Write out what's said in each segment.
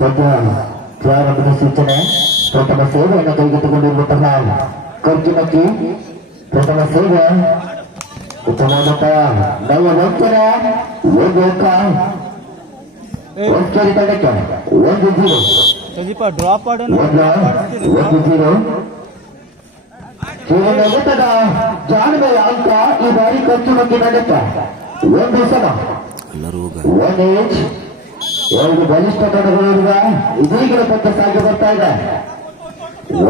ಪ್ರಾರಂಭದ ಸೂಚನೆ. ಪ್ರಥಮ ಸೇವೆಯನ್ನು ಕೈಗೆತ್ತಿಕೊಂಡಿರುವಂತಹ ಕರ್ಕಿಮಕ್ಕಿ ಪ್ರಥಮ ಸೇವೆ ಉತ್ತಮವಾದಂತ ನವವಂತರ ಒಂದು ತಂಡಕ್ಕೆ 1-0 1-0 ಜಾಣ್ಮೆಯ ಅಂಕ ಈ ಬಾರಿ ಕರ್ಕಿಮಕ್ಕಿ ತಂಡಕ್ಕೆ 1-0 ಎರಡು ಬಲಿಷ್ಠ ತಂಡಗಳಿರುವ ಇದೀಗ ಪಕ್ಕ ಸಾಗಿ ಬರ್ತಾ ಇದೆ.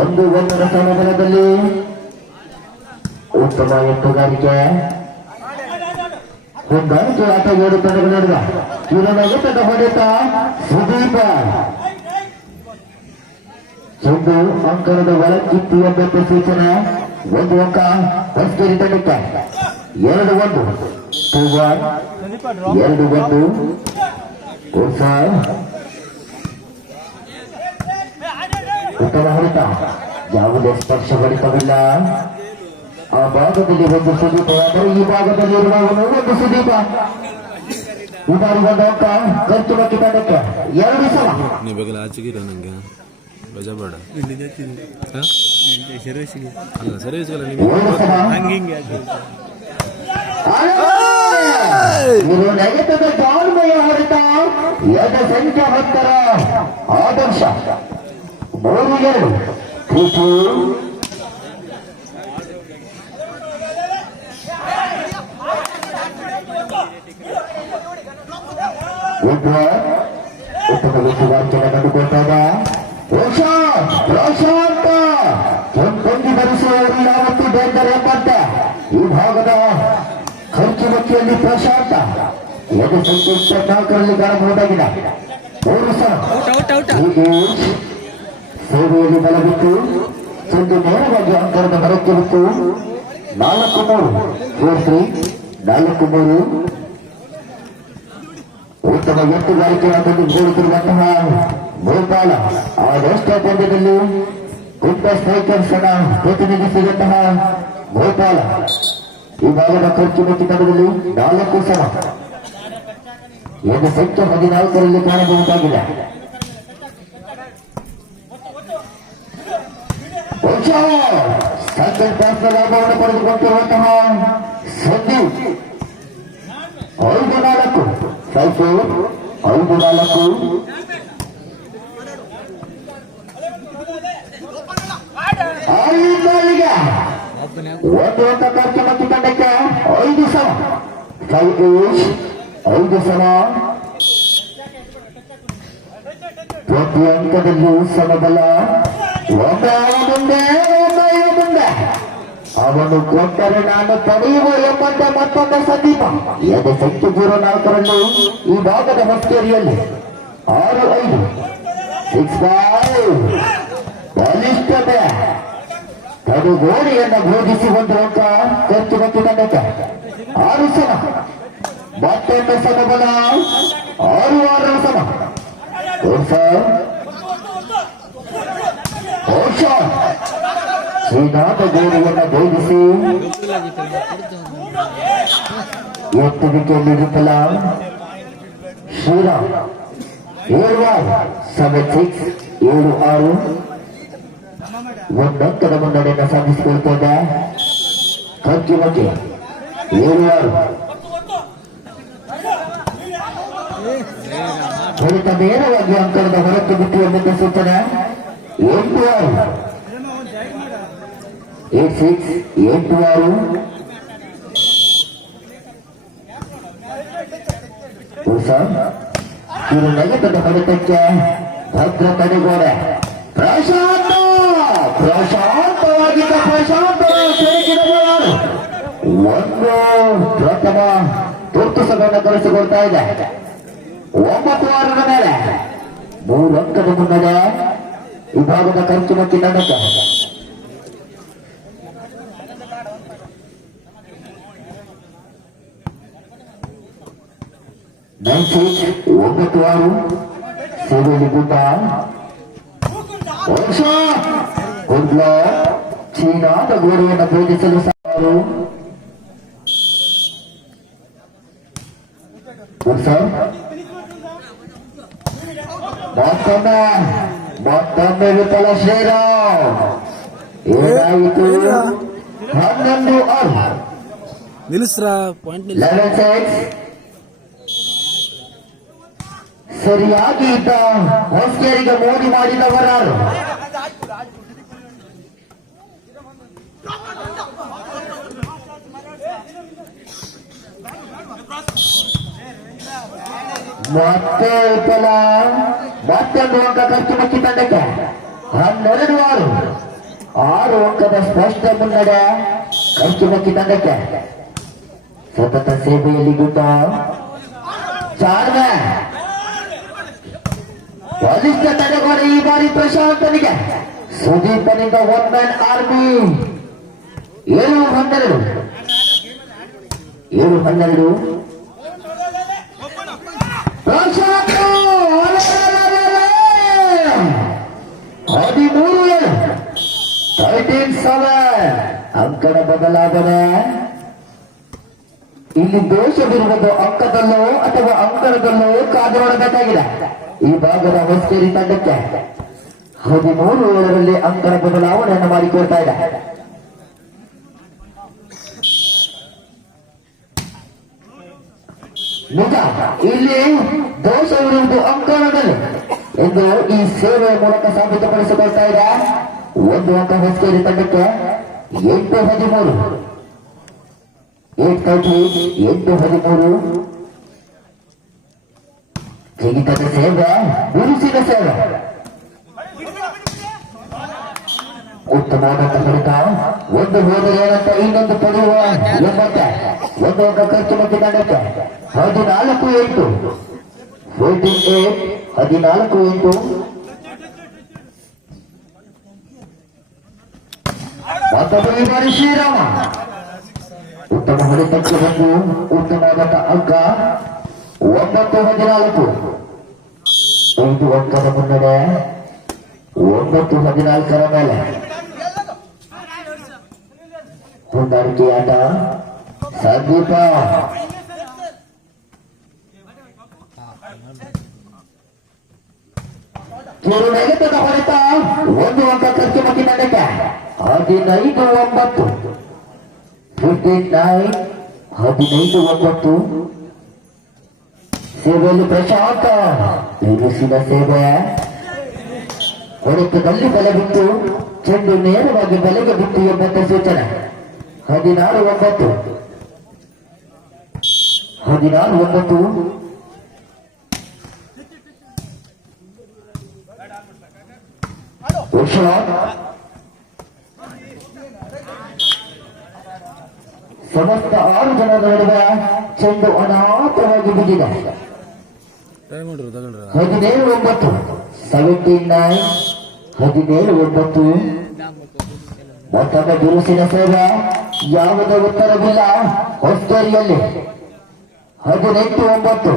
1-1 ಸಮಬಲದಲ್ಲಿ ಉತ್ತಮ ಎತ್ತುಗಾರಿಕೆ ಹೊಂದಾಣಿಕೆ ಆಟ ಎರಡು ತಂಡಗಳಿರುವ ಕಿರಣಗುತ್ತದ ಹೊಡೆತ ಸುದೀಪ ಚೆಂಡು ಅಂಕಣದ ಒಳಕ್ಕಿತ್ತು ಎಂಬ ಸೂಚನೆ. 1 ಅಂಕ ಹೊಸಗೇರಿ ತಂಡಕ್ಕೆ 2-1 2-1 ಉತ್ತಮ ಹೊಡೆತ, ಯಾವುದೇ ಸ್ಪರ್ಶ ಹೊಡೆತವಿಲ್ಲ. ಆ ಭಾಗದಲ್ಲಿ ಒಂದು ಸುದೀಪ, ಆದರೆ ಈ ಭಾಗದಲ್ಲಿ ಇರುವವನು ಒಂದು ಸುದೀಪ. ಈ ಬಾರಿ 1 ಅಂಕ ಕರ್ಕಿಮಕ್ಕಿ ತಂಡಕ್ಕೆ 2 ಸಮ. ಇವರು ನೆಗೆತದ ಜಾಣ್ಮೆಯ ಹೊಡೆತ ಎಡ ಸಂಖ್ಯೆ 10 ಆದರ್ಶ 3-2 ಉತ್ತಮ ವೆಚ್ಚಗಾರಿಕೆಯನ್ನು ಕಂಡುಕೊಳ್ತಾ ಇದ್ದ ಪ್ರಶಾಂತ ಕೆಂಪಂಗಿ ಧರಿಸುವವರು ಯಾವತ್ತೂ ಡೇಂಜರ್ ಎಂಬಂತೆ ಈ ಭಾಗದ ಕರ್ಕಿಮಕ್ಕಿಯಲ್ಲಿ ಪ್ರಶಾಂತ ಎದು ಸಂಖ್ಯೆ 24ರಲ್ಲಿ ಕಾಣಬಹುದಾಗಿದೆ. 3 ಸಲ ಸೇವೆಯಲ್ಲಿ ಬಲಬಿಟ್ಟು ಚೆಂಡು ನೇರವಾಗಿ ಅಂಕಣದ ಹೊರಕ್ಕೆ ಬಿಟ್ಟು 4-3 4-3 ಉತ್ತಮ ಎತ್ತುಗಾರಿಕೆಯನ್ನು ತಂದುಕೊಳ್ಳುತ್ತಿರುವಂತಹ ಗೋಪಾಲ ಆದಷ್ಟ ಪಂದ್ಯದಲ್ಲಿ ಗುಡ್ಡ ಸ್ಟ್ರೈಕರ್ಸ್ ಅನ್ನ ಪ್ರತಿನಿಧಿಸಿದಂತಹ ಗೋಪಾಲ ಈ ಭಾಗದ ಕರ್ಕಿಮಕ್ಕಿ ತಂಡದಲ್ಲಿ 4 ಸಮ ಎಂದು ಸಂಖ್ಯೆ 14ರಲ್ಲಿ ಕಾಣಬಹುದಾಗಿದೆ. ಸೆಕೆಂಡ್ ಪಾಸ್ ಲಾಭವನ್ನು ಪಡೆದುಕೊಂಡಿರುವಂತಹ ಸಂದೀಪ್ 5-4 1 ಅಂಕ ಕರ್ಕಿಮಕ್ಕಿ ತಂಡಕ್ಕೆ 5 ಸಮ 5 ಸಮ. ಪ್ರತಿ ಅಂಕದಲ್ಲೂ ಸಮಬಲ. ಮುಂದೆ ಅವನು ಕೊಟ್ಟರೆ ನಾನು ಪಡೆಯುವ ಎಂಬಂತ ಮತ್ತೊಂದು ಸಂದೀಪ ಎದೆ ಸಂಖ್ಯೆ 04ರಲ್ಲಿ ಈ ಭಾಗದ ಹೊಸಕೇರಿಯಲ್ಲಿ 6-5 6-5 ಬಲಿಷ್ಠತೆ ತಡೆಗೋಡೆಯನ್ನು ಭೋಗಿಸಿ 1 ಅಂಕ ಕರ್ಕಿಮಕ್ಕಿ ತಂಡಕ್ಕೆ 6 ಸಮ. ಮತ್ತೊಂದು ಸಮಬಲ 6-6 ಸಮ. ಶ್ರೀನಾಥ ಗೋಡೆಯನ್ನು ಭೋಗಿಸಿ ಎತ್ತುವಿಕೆಯಲ್ಲಿ ವಿಫಲ. ಶ್ರೀರಾಮ್ 7-6 7-6 1 ಅಂಕದ ಮುನ್ನಡೆಯನ್ನು ಸಾಧಿಸಿಕೊಳ್ತದೆ ಕರ್ಕಿಮಕ್ಕಿ 7-6. ಹೊಡೆತ ನೇರವಾಗಿ ಅಂಕಣದ ಹೊರಕ್ಕೆ ಬಿಟ್ಟು ಎಂಬ ಸೂಚನೆ. 8-6 8-6 ಇವರು ನೆಗೆತದ ಹೊಡೆತಕ್ಕೆ ಭದ್ರ ತಡೆಗೋಡೆ. ಪ್ರಶಾಂತವಾಗಿದ್ದ ಪ್ರಶಾಂತರ ಸೇರಿಸಿದವರು 1 ಪ್ರಥಮ ತುರ್ತು ಸಭೆಯನ್ನು ಕಳಿಸಿಕೊಳ್ತಾ ಇದೆ. 9-6 ಮೇಲೆ 3 ಅಂಕದ ಮುನ್ನಡೆ ವಿಭಾಗದ ಕರ್ಕಿಮಕ್ಕಿ ತಂಡಕ್ಕೆ. 9-6 ಸೇವೆಯಲ್ಲಿ ಗುಡ್ಡ ಚೀನಾದ ಗೋಡೆಯನ್ನು ಭೇದಿಸಲು ಸಾರು. ಮತ್ತೊಮ್ಮೆ ವಿಫಲ ಶ್ರೀರಾಮ್. ಏನಾಯಿತು? 11 ನಿಲ್ಲಿಸ್ರ ಪಾಯಿಂಟ್ 11 6. ಸರಿಯಾಗಿ ಇದ್ದ ಹೊಸ್ಕೇರಿಗೆ ಮೋಡಿ ಮಾಡಿದವರಾರು? ಮತ್ತೆ ವಿಫಲ. ಮತ್ತೊಂದು ಅಂಕ ಖರ್ಚು ಮುಚ್ಚಿ ತಂಡಕ್ಕೆ 12 6 ಅಂಕದ ಸ್ಪಷ್ಟ ಮುನ್ನಡೆ ಖರ್ಚು ಮುಚ್ಚಿ ತಂಡಕ್ಕೆ. ಸತತ ಸೇವೆಯಲ್ಲಿ ಗುಡ್ಡ ಚಾರ್ಮೆ ಬಲಿಷ್ಠ ತಡೆಗೋಡೆ ಈ ಬಾರಿ ಪ್ರಶಾಂತನಿಗೆ. ಸುದೀಪನಿಂದ 1 ಮ್ಯಾನ್ ಆರ್ಮಿ 7-12 7-12. ಪ್ರಶಾಂತ್ 13-7 13-7 ಅಂಕಣ ಬದಲಾವಣೆ. ಇಲ್ಲಿ ದೋಷವಿರುವುದು ಅಂಕದಲ್ಲೋ ಅಥವಾ ಅಂಕಣದಲ್ಲೋ ಕಾದು ನೋಡಬೇಕಾಗಿದೆ. ಈ ಭಾಗದ ಹೊಸ್ಕೇರಿ ತಂಡಕ್ಕೆ 13-7 ಅಂಕಣ ಬದಲಾವಣೆಯನ್ನು ಮಾಡಿಕೊಳ್ತಾ ಇದೆ. ನಿಜ, ಇಲ್ಲಿ ದೋಷವಿರುವುದು ಅಂಕಣದಲ್ಲಿ ಎಂದು ಈ ಸೇವೆಯ ಮೂಲಕ ಸಾಬೀತುಪಡಿಸಿಕೊಳ್ತಾ ಇದೆ. 1 ಅಂಕ ಹೊಸ್ಕೇರಿ ತಂಡಕ್ಕೆ. 8-13 8-13 ಜಿಗಿತದ ಸೇವೆ, ಬಿರುಸಿನ ಸೇವೆ, ಉತ್ತಮವಾದಂತಹ ಹೊಡೆತ. ಒಂದು ಹೋದರೆ ಏನಂತ ಇನ್ನೊಂದು ಪಡೆಯುವ ಎಂಬಂತೆ 1 ಅಂಕ ಖರ್ಚು ಮತ್ತು ತಂಡಕ್ಕೆ. 14-8 14-8 14-8. ಮತ್ತೊಬ್ಬ ಈ ಬಾರಿ ಶ್ರೀರಾಮ ಉತ್ತಮ ಹೊಡೆತಕ್ಕೆ ಬಂದು ಉತ್ತಮವಾದಂತಹ ಅಂಕ. 9-14 5 ಅಂಕದ ಮುನ್ನಡೆ. 9-14 ಮೇಲೆ ಹೊಂದಾಣಿಕೆ ಆಟ. ಸಂದೀಪ ಕಿರು ನೆಗೆತದ ಹೊಡೆತ. 1 ಅಂಕ ಖರ್ಚು ಮತ್ತು ತಂಡಕ್ಕೆ. 15-9 15-9 15-9. ಸೇವೆಯಲ್ಲಿ ಪ್ರಶಾಂತ ಬಿರುಸಿನ ಸೇವೆ. ಹೊಡೆತದಲ್ಲಿ ಬಲೆ ಬಿಟ್ಟು ಚೆಂಡು ನೇರವಾಗಿ ಬಲೆಗೆ ಬಿಟ್ಟು ಎಂಬಂತ ಸೂಚನೆ. 16-9 16-9. ಸಮಸ್ತ 6 ಜನರ ನಡುವೆ ಚೆಂಡು ಅನಾಥವಾಗಿ ಬಿದ್ದಿದೆ. 17-9 17-9 17-9. ಮತ್ತೊಮ್ಮೆ ಬಿರುಸಿನ ಸೇವೆ. ಯಾವುದೇ ಉತ್ತರವಿಲ್ಲ ಹೊಸ್ಕೇರಿಯಲ್ಲಿ. 18-9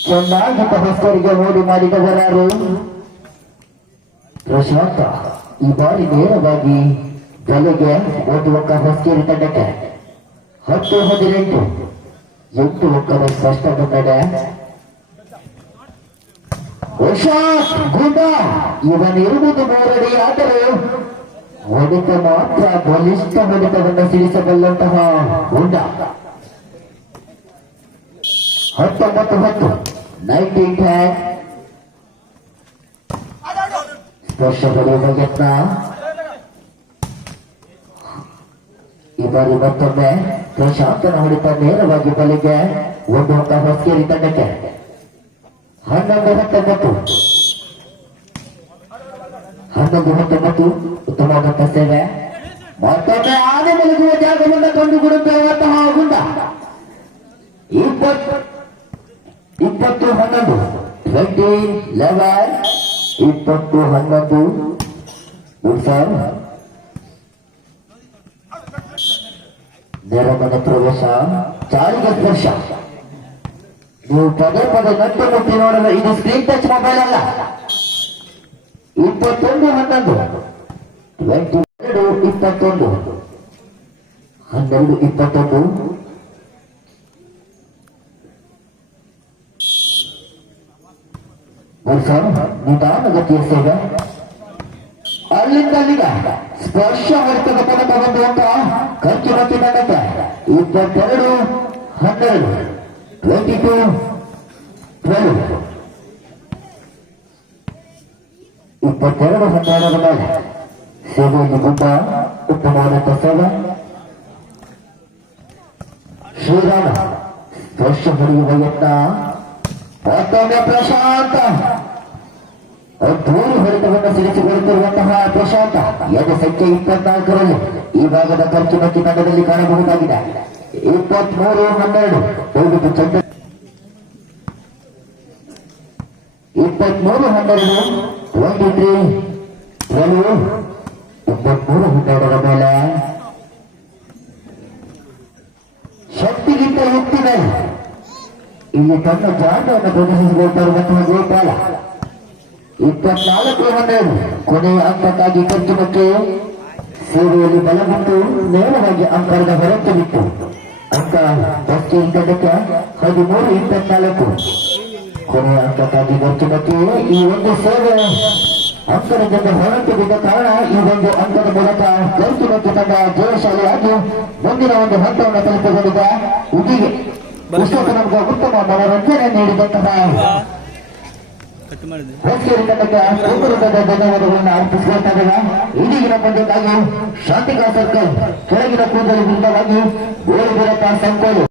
ಚೆನ್ನಾಗಿ ಹೊಸ್ಕೇರಿಗೆ ಓಡಿ ಮಾಡಿದವರಾರು? ಪ್ರಶಾಂತ. ಈ ಬಾರಿ ನೇರವಾಗಿ ಬಲೆಗೆ 1 ಅಂಕ ಹೊಸ್ಕೇರಿ ತಂಡಕ್ಕೆ. 10-18 8 ಅಂಕದ ಸ್ಪಷ್ಟ ಮುನ್ನಡೆ. ಗುಂಡ ಇವನಿರುವುದು 3 ಅಡಿ. ಆದರೆ ಹೊಡೆತ ಮಾತ್ರ ಬಲಿಷ್ಠ ಹೊಡೆತವನ್ನು ಸಿಡಿಸಬಲ್ಲಂತಹ ಗುಂಡ. 19-10 19-10 ಸ್ಪರ್ಶ ಪಡೆಯುವ ಯತ್ನ. ಈ ಬಾರಿ ಮತ್ತೊಮ್ಮೆ ಪ್ರಶಾಂತನ ಹೊಡೆತ ನೇರವಾಗಿ ಬಲೆಗೆ. 1 ಅಂಕ ಹೊಸ್ಕೇರಿ ತಂಡಕ್ಕೆ. 11-19 11-19 ಉತ್ತಮವಾದಂತಹ ಸೇವೆ. ಮತ್ತೊಮ್ಮೆ ಆನೆ ಮಲಗುವ ಜಾಗವನ್ನು ಕಂಡುಕೊಡುತ್ತಿರುವಂತಹ ಗುಂಡ. 20-11 20-11 20-11 ನೇರಮನೆ ಪ್ರವೇಶ. ಚಾಳಿಗೆ ಸ್ಪರ್ಶ. ನೀವು ಪದೇ ಪದೇ ನಟ್ಟು ಮುಟ್ಟಿ ನೋಡಲು ಇದು ಸ್ಕ್ರೀನ್ ಟಚ್ ಮೊಬೈಲ್ ಅಲ್ಲ. 21-11 22-21 12-21 ನಿಧಾನಗತಿಯ ಸೇವೆ ಅಲ್ಲಿಂದ ಅಲ್ಲಿಗ ಸ್ಪರ್ಶ ಹೊಡೆತದ ಪದಕ ಬಂದು ಅಂತ ಖರ್ಚು ಮಕ್ಕಿ ತಂಡಕ್ಕೆ 22-12 22-12 22-12 ಮೇಲೆ ಸೇವೆಯಲ್ಲಿ ಗುಡ್ಡ ಉತ್ತಮವಾದಂತ ಸೇವೆ ಶ್ರೀರಾಮ ಸ್ಪರ್ಶ ಹೊಡೆಯುವ ಯತ್ನ ಮತ್ತೊಮ್ಮೆ ಪ್ರಶಾಂತ ದೂರು ಹೊಡೆತವನ್ನು ಸಿಡಿಸಿಕೊಳ್ಳುತ್ತಿರುವಂತಹ ಪ್ರಶಾಂತ ಎದೆ ಸಂಖ್ಯೆ 24ರಲ್ಲಿ ಈ ಭಾಗದ ಖರ್ಚು ಮಕ್ಕಿ ತಂಡದಲ್ಲಿ ಕಾಣಬಹುದಾಗಿದೆ 23-12 ಹೋಗುದು ಚಂದ 23-12 ಮೇಲೆ ಶಕ್ತಿಗಿಂತ ಯುಕ್ತಿನಲ್ಲಿ ಇಲ್ಲಿ ತನ್ನ ಜಾಟವನ್ನು ಪ್ರದರ್ಶಿಸಿಕೊಳ್ತಾ ಇರುವಂತಹ ಗೋಪಾಲ 24-12 ಕೊನೆಯ ಅಂಕಕ್ಕಾಗಿ ಖರ್ಚು ಮಕ್ಕಿ ಸೇವೆಯಲ್ಲಿ ಬಲಗೊಂಡು ನೇರವಾಗಿ ಅಂಕದ ಹೊರತು ಬಿಟ್ಟು ಅಂಕ ಬಸ್ಗೆ ತಂಡಕ್ಕೆ 13-24 ಕೊನೆಯ ಅಂಕಕ್ಕಾಗಿ ಖರ್ಚು ಮಕ್ಕಿ ಈ ಒಂದು ಸೇವೆ ಅಂಕದಿಂದ ಹೊರತು ಬಿದ್ದ ಕಾರಣ ಈ ಒಂದು ಅಂಕದ ಮೂಲಕ ಖರ್ಚು ಮಕ್ಕಿ ತಂಡ ಜಯಶಾಲಿಯಾಗಿ ಮುಂದಿನ ಒಂದು ಹಂತವನ್ನು ತಲುಪುತ್ತಿದೆ ಇದೀಗ ಪುಸ್ತಕ ನಮಗೆ ಉತ್ತಮ ಮನೋರಂಜನೆ ನೀಡಿದಂತಹ ಹೊಸೂರು ತಂಡಕ್ಕೆ ಧನ್ಯವಾದಗಳನ್ನು ಅರ್ಪಿಸಿಕೊಳ್ತಾ ಇದ್ದೇವೆ ಇದೀಗಿನ ಪಂದ್ಯಕ್ಕಾಗಿ ಶಾಂತಿಕಾ ಸರ್ಕಲ್ ಕೆಳಗಿನ ಕೂದಲು ವಿರುದ್ಧವಾಗಿ ಗೋಳು ಬೀರಪ್ಪ ಸಂಕೋಲು